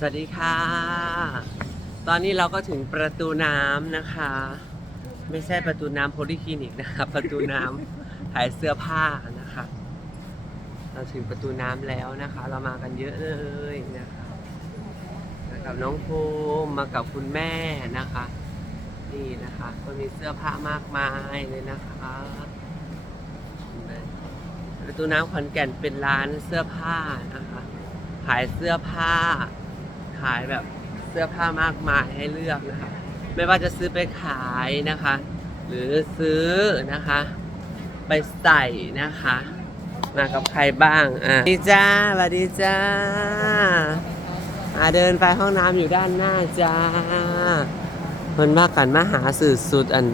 สวัสดีค่ะ ตอนนี้เราก็ถึงประตูน้ำนะคะ ไม่ใช่ประตูน้ำโพลีคลินิกนะคะ ประตูน้ำขายเสื้อผ้านะคะ เราถึงประตูน้ำแล้วนะคะ เรามากันเยอะเลยนะคะมากับน้องภูมิมากับคุณแม่นะคะ นี่นะคะก็มีเสื้อผ้ามากมายเลยนะคะเห็นไหมประตูน้ำขอนแก่นเป็นร้านเสื้อผ้านะคะขายเสื้อผ้า ขายแบบเสื้อผ้ามากมายให้เลือกนะคะ ไม่ว่าจะซื้อไปขายนะคะ หรือซื้อนะคะ ไปใส่นะคะมากับใครบ้าง อะดีจ้าสวัสดีจ้า อ่าเดินไปห้องน้ำอยู่ด้านหน้าจ้ามันมากันมาหาสื่อสุดอัน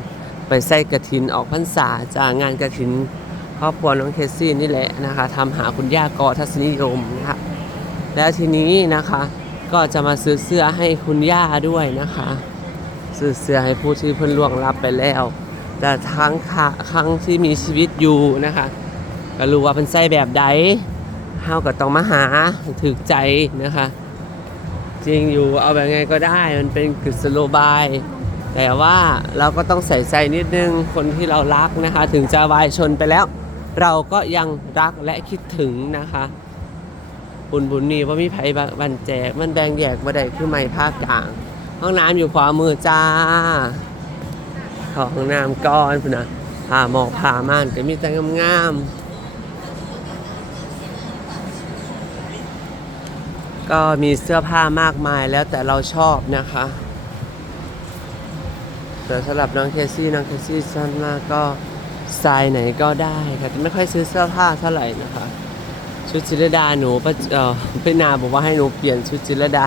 ไปใส่กระถินออกพรรษาจ้างานกระถินครอบครัวน้องเคซี่นี่แหละนะคะทำหาคุณย่ากอทัศนิยมนะคะแล้วทีนี้นะคะ ก็จะมาซื้อเสื้อให้คุณย่าด้วยนะคะ ซื้อเสื้อให้ผู้ที่เพิ่นล่วงลับไปแล้ว แต่ทั้งค่ะครั้งที่มีชีวิตอยู่นะคะ ก็รู้ว่าเป็นไส้แบบใดเฮาก็ต้องมาหาถึกใจนะคะ จริงอยู่เอาแบบไงก็ได้มันเป็นกุศโลบาย แต่ว่าเราก็ต้องใส่ใจนิดนึงคนที่เรารักนะคะ ถึงจะวายชนไปแล้ว เราก็ยังรักและคิดถึงนะคะ บุญบุญนี่ว่ามีไผบันแจก มันแบ่งแยกบ่ได้คือไม่ภาคกลาง ห้องน้ำอยู่ขวามือจ้าขอห้องน้ำก้อนพุ่นนะผ่าหมอกผ่าม่านก็มีแต่งามๆก็มีเสื้อผ้ามากมายแล้วแต่เราชอบนะคะแต่สำหรับน้องเคซี่น้องเคซี่สั้นมากก็สไตล์ไหนก็ได้ค่ะแต่ไม่ค่อยซื้อเสื้อผ้าเท่าไหร่นะคะ ชุดจิรดาหนูปเออพี่นาบอกว่าให้หนูเปลี่ยนชุดจิรดา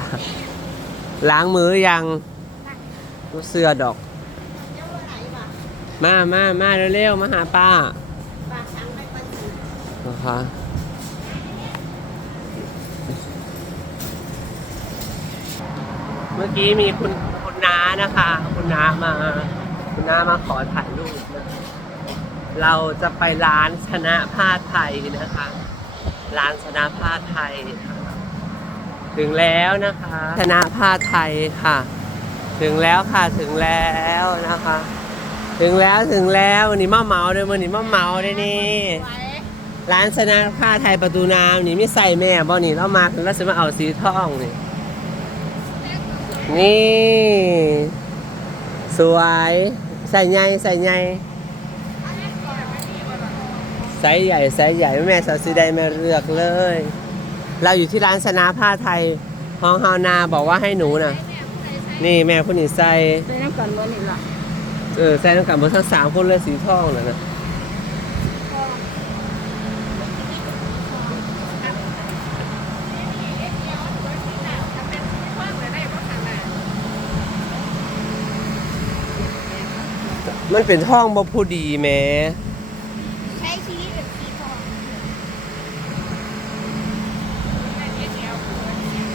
ล้างมืออยังรู้เสื้อดอก มามามาเร็วๆมาหาป้านะคะเมื่อกี้มีคุณคุณน้านะคะ คุณน้ามา คุณน้ามาขอถ่ายรูปนะเราจะไปร้านชนะผ้าไทยนะคะ ร้านชนะผ้าไทยนะคะถึงแล้วนะคะชนะผ้าไทยค่ะ ถึงแล้วค่ะถึงแล้วนะคะ ถึงแล้วถึงแล้ววันนี้มาเหมาเลยวันนี้มาเหมาเลยนี่ร้านชนะผ้าไทยประตูน้ำนี่ไม่ใส่แม่บ่นี่เรามาแล้วจะมาเอาสีทองนี่นี่ สวย ใส่ใหญ่ใส่ใหญ่ไซส์ใหญ่ไซส์ใหญ่แม่สาวสีใดแม่เลือกเลย เราอยู่ที่ร้านชนะผ้าไทยห้องเฮานาบอกว่าให้หนูน่ะ นี่แม่ผู้นี้ใส่ใส่น้ำกันบ่นี่ล่ะเออใส่ต้องกันหมดทั้งสามคนเลยสีทองน่ะนะมันเป็นท่องบ่ผู้ดีแหม่ ใช้ชีวิตแบบสีทอง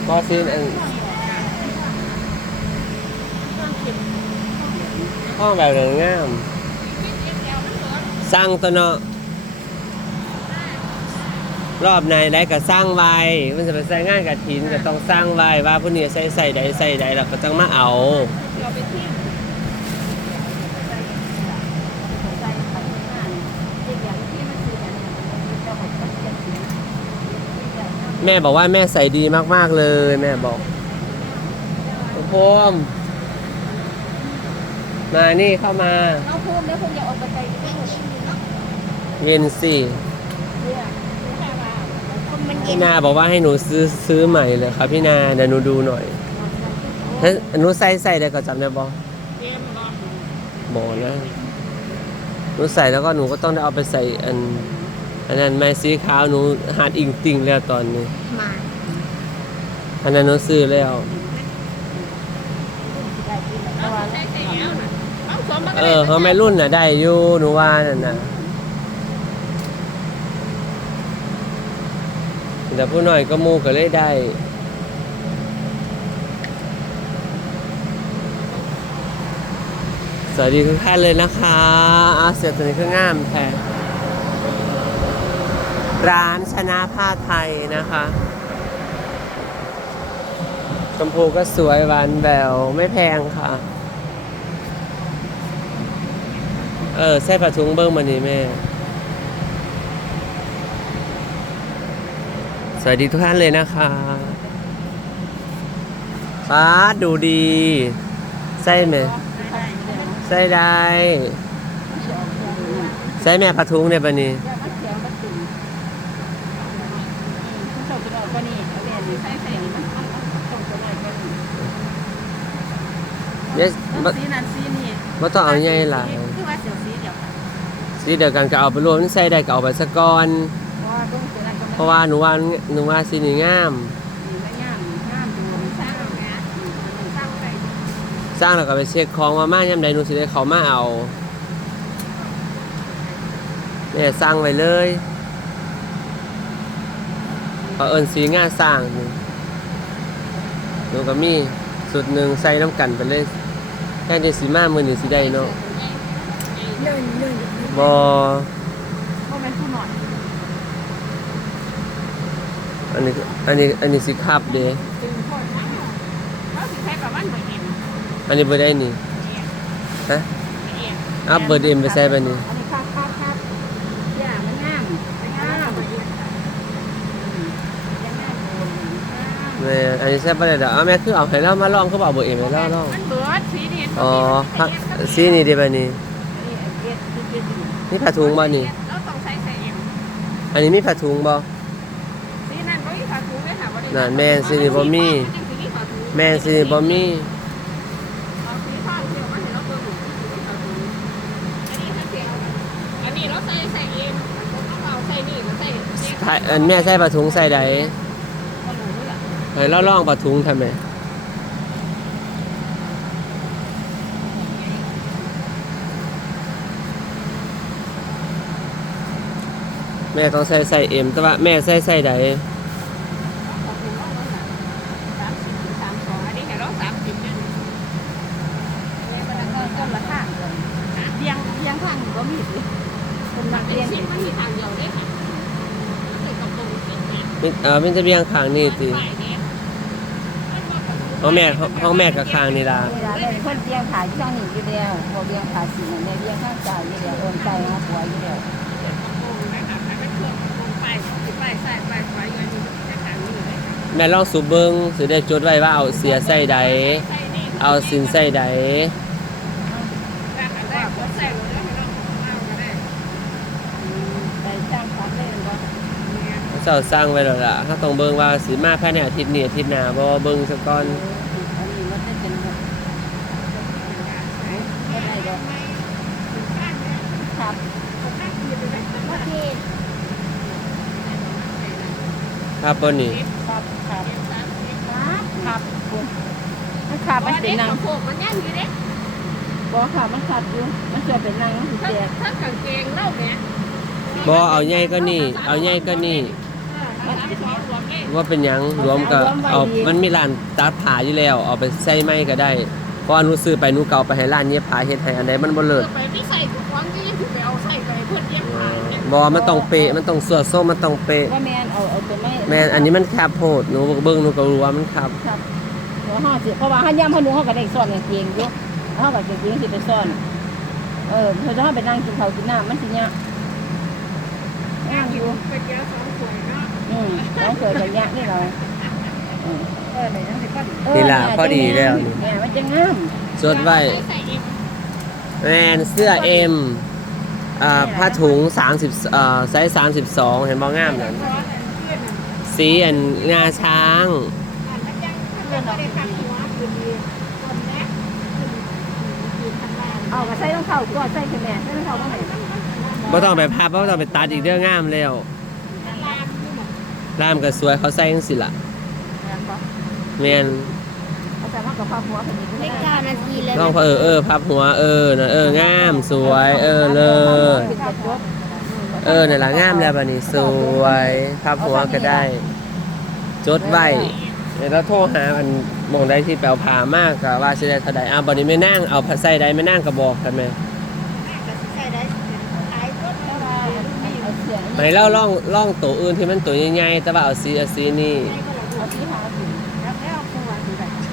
พ อซีนอันห้องแบบงงามสร้างตัวเนาะรอบในได้ก็สร้างไว้มันจะไปใส่งานกับถินก็ต้องสร้างไว้ว่าผู้นี้ใส่ใส่ใดใส่ใดเราก็ต้องมาเอา เราไปเที่ยวใส่ขันหน้าที่อย่างที่มันคืออย่างนี้จะหดกับเจ็บเสียง แม่บอกว่าแม่ใส่ดีมาก ๆ เลย แม่บอกทุกพมมานี่เข้ามา น้องพูดแล้วคงจะออกไปใจไม่หมดเนาะเย็นสิเนี่ยแค่ว่าคนมันเย็พี่นนาบอกว่าให้หนูซื้อซื้อใหม่เลยครับพี่นาเดี๋ยวหนูดูหน่อยถ้าหนูใส่ใส่ได้ก็จำได้บอเย็นเนาะบอกนะหนูใส่แล้วก็หนูก็ต้องได้เอาไปใส่อัน อันนั้นไม้สีขาวหนูหาดอิงติงแล้วตอนนี้ มาอันนั้นหนูซื้อแล้วได้กินแล้วว่าได้ใส่แล้วน่ะเอาสมมาเออเขาไม่รุ่นน่ะได้อยู่หนูว่านั่นน่ะแต่ผู้น้อยก็หมูก็เลยได้ สวัสดีทุกท่านเลยนะคะอาเสียตัวนี้คืองามแท้ ร้านชนะผ้าไทยนะคะชมพูก็สวยหวานแหววไม่แพงค่ะ เออใส่ผ้าถุงเบิ้งมานี่แม่ สวัสดีทุกท่านเลยนะคะป้าดดูดีใส่ไหมใส่ได้ใส่แม่ผ้าถุงเนี่ยปะนี่ อย่ามาเสียงมาตึงมันส่งตัวออกก็ นี่เอาแม่นี่ใส่ใส่นี่มันมันมันส่งตัวหน่อยกันเยสบ่องสีนั้นสีนี่บ่ต้องเอาใหญ่หลายคือว่าเสียวสีเดียวกันสีเดียวกันก็เอาไปรวมใส่ได้ก็เอาไปสะก่อนเพราะว่านว่าหนูว่าหนูว่าสีนี่งามสร้างเอาแม่มันสร้างแล้วก็ไปเช็คของว่ามาย่ำใดหนูสิได้เขามาเอาแม่สร้างไว้เลย เพราะเอิญสีงาสร้างนี่หนูก็มีสุดหนึ่งใส่น้ำกันไปเลยแค่จะสีมามือนี่สิได้เนาะหนึ่งหนึ่งบอโมเมนต์ผู้หน่อยอันนี้อันนี้อันนี้สิคับเด้ตึงคนเขาสิใช้กับวันเหมือนเอ็มอันนี้เบอร์ได้นี่ฮะอัพเบอร์เอ็มไปใส่ไปนี่ อันนี้ครับครับครับอย่ามันงามมันงามมันยังงามโดน แม่อันนี้ใส่ไปเลยเด้อเอาแม่คือเอาให้เรามาลองคือเอาเบอร์เอ็มให้เราลองมันเบิดสีเดียนอ๋อฮะสีนี่เด้บัดนี้นี่เอ็ดเอ็ดเอ็ดนี่ผ้าถุงบ่นี่เราต้องใช้ใส่เอ็มอันนี้มีผ้าถุงบ่สีนั่นก็มีผ้าถุงด้วยค่ะบ่ได้นั่นแม่นสีนี่บ่มีแม่นสิบ่มีเอาสีทองเที่ยวมาให้เราเบิ่งสีผ้าถุงอันนี้ถ้เที่ยวอันนี้เราใส่ใส่เอ็มเอาใส่นี่ก็ใส่เอ็มถ้าอันแม่ใส่ผ้าถุงใส่ใดก็รู้ ล่ะให้เราลองผ้าถุงทำไมแม่ต้องใส่ใส่เอ็มแต่ว่าแม่ใส่ใส่ใดสามสิบสามสองอันนี้ให้เราสามสิบเนี่ยเนี่ยมันก็ต้นละข้างเลยเพียงเพียงข้างก็มีสิคนนักเรียนมันมีทางเดียวได้ค่ะใส่กระโปรงสีแดงมิเออมันจะเบียงข้างนี่ติ ห้องแม่ห้องแม่กับข้างนี่ล่ะเวลาเนี่ยคนเลี้ยงขายช่องนี้อยู่แล้วพอเลี้ยงขายสีเนี่ยเลี้ยงข้างจ่ายอยู่แล้วโอนใจเอาหัวอยู่แล้วแม่ลองสูบเบิ้งสิได้จดไว้ว่าเอาเสียใส่ใด เอาสินใส่ใดใจช่างฟันเลยก็เจ้าสร้างไว้แล้วล่ะถ้าต้องเบิ่งว่าสิมาภายในอาทิตย์นี้อาทิตย์หน้าบ่เบิ่งซะก่อนอันนี้มันจะเป็นแบบไม่ได้ก็ครับโอเค ครับบ่นี่ครับครับครับครับคุณมันขาดมันเป็นนางโขกมันย่างอยู่เด้บอกค่ะมันขาดอยู่มันจะเป็นนางมันสิถ้าแจกถ้ากางเกงเล่าแม่บ่เอาใหญ่ก็นี่ เอาใหญ่ก็นี่สามสองรวมเองว่าเป็นหยังรวมก็เอามันมีร้านตัดผ้าอยู่แล้ว เอาไปใส่ไม้ก็ได้เพราะว่าหนูซื้อไปหนูเก่าไปให้ร้านเย็บผ้าเฮ็ดให้อันใดมันบ่เลิศไปไม่ใส่ทุกครั้งก็ยังถือไปเอาใส่ไปเพื่อเย็บ ผ้าเนี่ยบ่มันต้องเป๊ะมันต้องสวดโซ่มันต้องเป๊ะว่าแมนเอาเอาตัวไม่แม่นอันนี้มันแคบโพดหนูเบิ่งหนูก็รู้ว่ามันครับครับเดี๋ยวห้าสิเพราะว่าห้าย่ำห้าหนูเขาก็ได้ซ่อนกางเกงอยู่เขาก็กางเกงสิไปซ่อน เออเขาจะให้ไปนั่งกินข้าวกินน้ำมันสิเนี่ยย่างอยู่ไปเจอสองสวยเนาะอืมน้องเคยกันยะนี่เราเออเออไหนนั่นสิพอดีนี่ล่ะพอดีแล้วนี่แม่มันจะงามจดไว้ใส่เองแม่นเสื้อ M อ่าผ้าถุง30เอ่อไซส์32 เห็นบ่งามนั่นเพราะว่าเพื่อนน่ะสีอันงาช้างอ่านแล้วยังถ้าจะไม่ได้ขัดหัวคือดีคนแรกคือคือทางล่างเอามาใส่รองเท้าก่อนใส่คือแม่ใส่รองเท้าก็ไหนบ่ต้องไปพับบ่ต้องไปตัดอีกเด้องามแล้วทางล่างคือหมดรามก็สวยเขาใส่จังซี่ล่ะแม่นเอา แต่ว่ากับผ้าหัวคนนี้ก็ไม่ได้กล้านาทีเลยน้องเขาเออเออพับหัวเออน่ะเอองามสวย เออเลิศเออนั่นล่ะงามแล้วบัดนี้สวยพับหัวก็ได้ จดไว้เดี๋ยวเราโทรหาอันหมองใดที่แปลผ้ามากก็ว่าสิได้เท่าใดอะบัดนี้ไม่นั่งเอาผ้าใส่ใดไม่นั่งก็บอกกันแม่ใส่ได้ขายรถเพราะว่าเอาเสียงให้เราล่องล่องตัวอื่นที่มันตัวใหญ่ๆแต่ว่าเอาสีเอาสีนี่ เอาสีขาวสี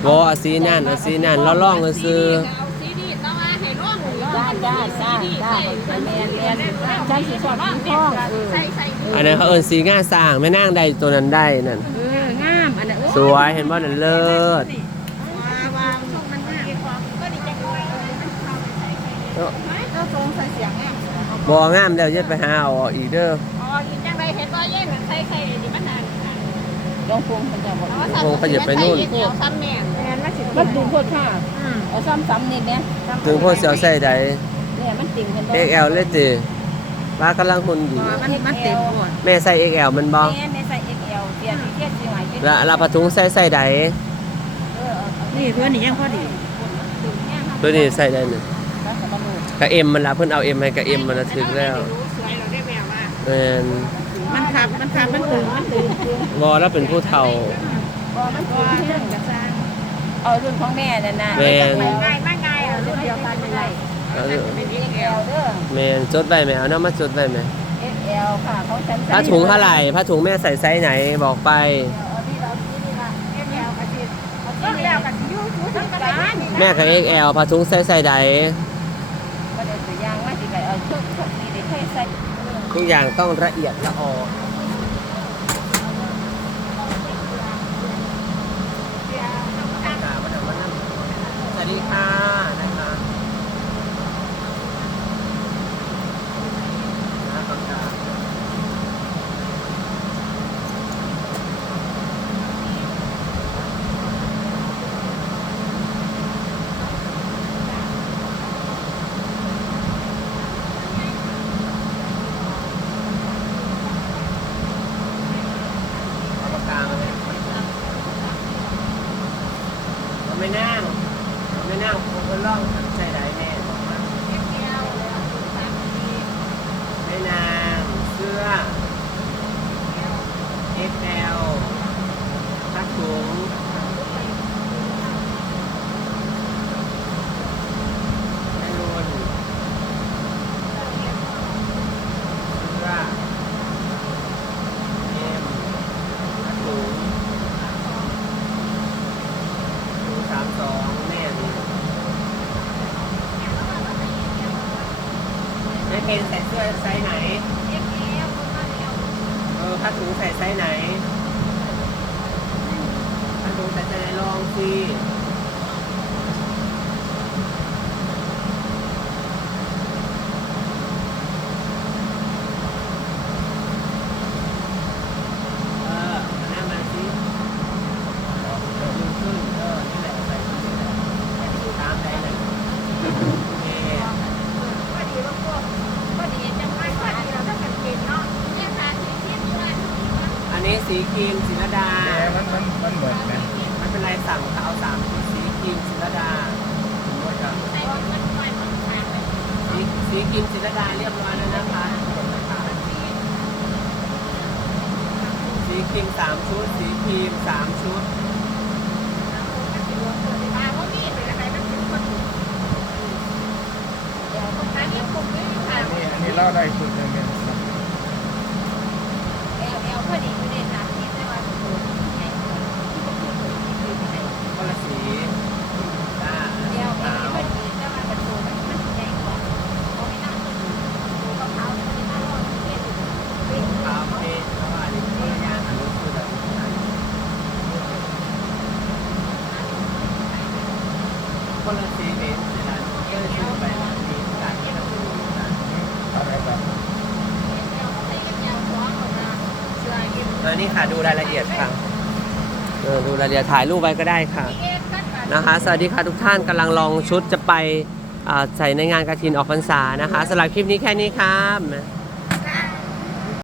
บ่เอาสีนั่นเอาสีนั่นเราล่องก็ซื้อเอาสีดีต้องว่าให้ร่องจ้าจ้าจ้าจ้าแม่แม่จ้าสิสอดที่ท้องเออใส่ใส่อันนั้นเขาเอิ้นสีง่าสร้างแม่นางได้ตัวนั้นได้นั่นเอองามอันนั้นสวยเห็นบ่นั่นเลิศวางช่องมันมากก็ดีจังเลยมันเข้าไปใส่ใส่ก็ทรงใส่เสียงอะบ่งามแล้วอย่าไปหาเอาอีกเด้ออ๋อดีจังเลยเห็นว่าเย็นใส่ใส่ดีมันนา นลงพงมันจะบอกเกี่ยวซ้ำแม่แม่มันสิมันดึงโคตรค่ะเอาซ้ำๆนิดเนี้ยถึงพวกเสียวใส่ใด เนี่ยมันติ่งกัน XL เลยติว่ากำลังหุ่นดีมันมันเต็มหมดแม่ใส่ XL มันบ่แม่ไม่ใส่ XL เปลี่ยนเทียบสิหายเป็นแล้วแล้วผ้าถุงใส่ใส่ใดนี่เพื่อนนี่ยังพอดีตัวนี้ใส่ได้นึงแล้วก็มาดูกะ M มันละเพิ่นเอา M ให้กะ M มันละถึกแล้ว สวยเราได้แมวว่า แม่น มันขับมันขับมันตึงมันตึงบ่แล้วเป็นผู้เฒ่าพอมันตึงเรื่องกระซังเอารุ่นของแม่นั่นน่ะแม่นง่ายมากง่ายอะรุ่นเดียวกันเลย เอาเป็น XL เด้อ แม่นจดไว้แม่เอานำมาจดไว้แม่ XL ค่ะเขาฉันผ้าถุงเท่าไหร่ผ้าถุงแม่ใส่ไซส์ไหนบอกไป เอาที่เราที่นี่ละแมวกระชิดก็แล้วกันยูทูบทั้งกระดานแม่กับ XL ผ้าถุงใส่ใส่ใด ก็เดี๋ยวจะย่างมาสิไก่เอาชุดชุดนี้ได้เคยใส่ ทุกอย่างต้องละเอียดละออสวัสดีค่ะนะคะเอาปากกามาเลยเอาไม่นั่งเอาไม่นั่งผมก็ล่องใส่ได้แน่บอกมาไม่นาง เสื้อ XL ผ้าถุงแม่รุนเสื้อเอ็มถุงถุงสามสองแม่นี่แม่เป็นใส่เสื้อไซส์ไหน เอ อผ้าถุงใส่ไซส์ไหนผ้าถุงใส่ไซส์ไหนลองสิเออมาหน้ามาสิยืนขึ้นเออนี่แหละใส่ชุดนี้แหละใส่ชุดตามได้เลยโอเค ก็ดีแล้วก็ก็ดีจังเลยก็ดีเราต้องกันเก่งเนาะเนี่ยค่ะที่ที่ด้วย อันนี้ สีครีมสินดา มันมันมันเหมือนไหม ไม่เป็นไรสั่งเอาสามชุดสีครีมศิลดา ใส่มันหน่อยมันขาดไป สีสีครีมศิลดาเรียบร้อยแล้วนะคะสีครีมสามชุด สีครีมสามชุด ตาว่ามีดเป็นอะไรมันเป็นคนเดี๋ยวตรงนั้นเนี่ยผมไม่ค่ะ อันนี้อันนี้เล่าได้ชุดหนึ่งเนี่ย แอลแอลพอดีอยู่ในสามที่แต่ว่าสูงใหญ่กว่าที่จะพูดถึงที่อยู่ใน คนละสีจ้า แอลแอลพอดีแต่ว่าประตูมันมันใหญ่กว่าเขาไม่น่าจะดูดูเขาเขาไม่น่ารอดที่เป็นเป็น ขาวเพชรแล้วอันนี้คนละอย่างอันนี้คือแบบคนละสีเป็นสีนั้นก็เลยซื้อไปแล้วมีการที่เราซื้อกัน อะไรแบบ อันนี้ค่ะดู รายละเอียดค่ะเออดูรายละเอียดถ่ายรูปไว้ก็ได้ค่ะนะคะสวัสดีค่ะทุกท่านกำลังลองชุดจะไปอ่าใส่ในงานกระถินออกพรรษานะคะสำหรับคลิปนี้แค่นี้ครับ